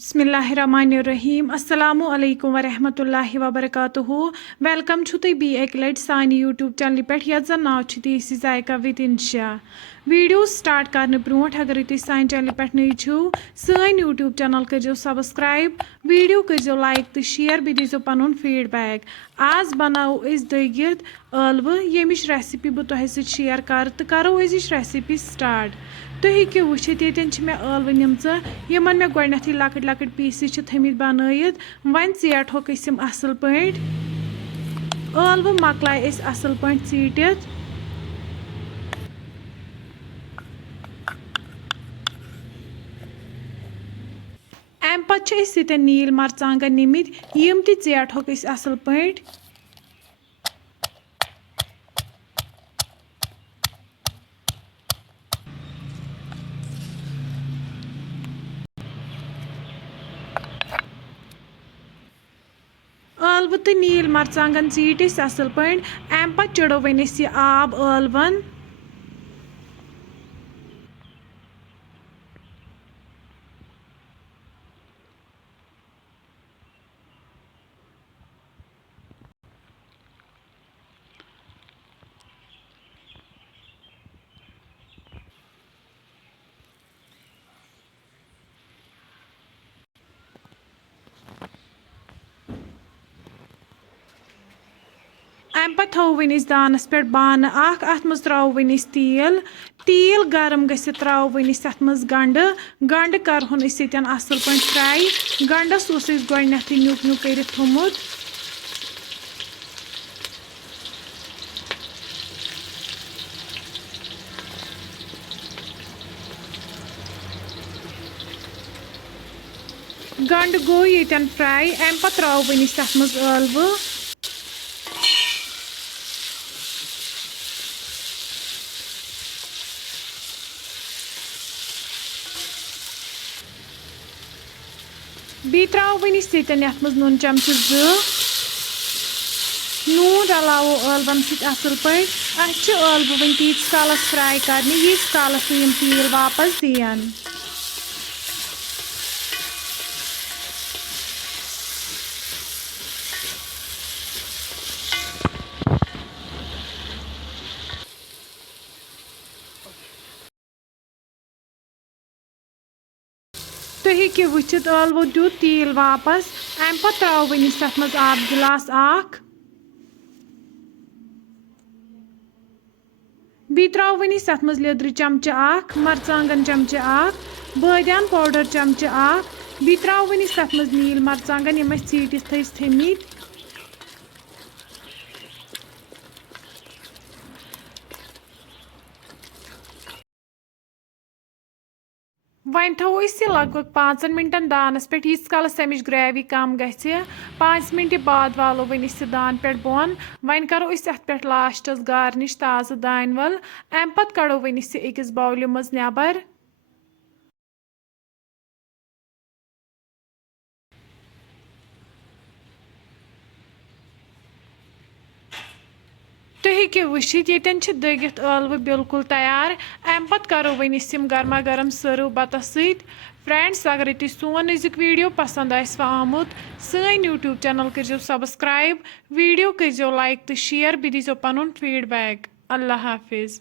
बिस्मिल्लाहिर्रहमानिर्रहीम अस्सलामु अलैकुम वरहमतुल्लाहि वबरकातुहू वेलकम छु तुई बी एक लट सानी यूट्यूब चैनल पे यत जन नाव छु देसी जायका विद इंशा वीडियो स्टार्ट करने ब्रोट अगर तुम सान चैनल पे नई छु सान यूट्यूब चैनल करो सब्सक्राइब वीडियो करो लाइक तो शेयर बे दीजो पनुन फीडबैक आज बनाओ दगित अलव यमिच रेसिपी बह तुह सत शेयर कर तो करो अजिच रेसिपी स्टार्ट तुम हेकि वुचित ये मे अलव निम्स यमन मे गोडनेथी लकट लकट पीसेस थमित बनायित वन चेटहोक यम असल पे अलव मकलाय असल पे चीटित अम पे नील मरचांगन निमित यम तेटहोक असल पे अलव तो नील मरचांगन चीट असल पे अम पे चढ़ो वन यह आब अलवन अम पे थो वन दानस पे बान अत मज त्रो वन तेल तेल गरम गसित त्रो वन अत मज गंड गंड करहन असल पे फ्राई गंडस गोडनेथ न्यूक न्यूक कर थोमुत गंड गो ये फ्राई अम पे त्रो वन अत मज अलव बी त्रो वन अत मज नून चमच नून रलावो अलवन असल पे अलव वन तीस कालस फ्राई करने यीस कालस यम तेल वापस दियन तुम हेकिव वुचित अलवो दित तेल वापस अम पे त्रो वन अत मज आब गिलास बी त्रो वन अत मज लिद्र चमच मरचांगन चमच बादियान पाउडर चमच बी त्रो वन अत मज नील मरचांगन यम चीटित थमित वन थो लगभग 5 मिनटन दानस पे यीस कालस अमिच ग्रेवी कम गि 5 मिनट बाद वालो वन दान पे बोन वन करो अत पे लास्टस गार्निश ताज़ दान वल अम पे कड़ो वन अकिस बाउल मज नबर तुम हेकिव वुचित येतन दगित अलव बिल्कुल तैयार अम पे करो वन यम गर्मा गर्म सर्व बतस सत फ्रेंड्स अगर तुम सोन अजुक वीडियो पसंद आमुत सान यूट्यूब चैनल करो सब्सक्राइब वीडियो करो लाइक तो शेयर बे दीजो पनुन फीडबैक अल्लाह हाफिज़।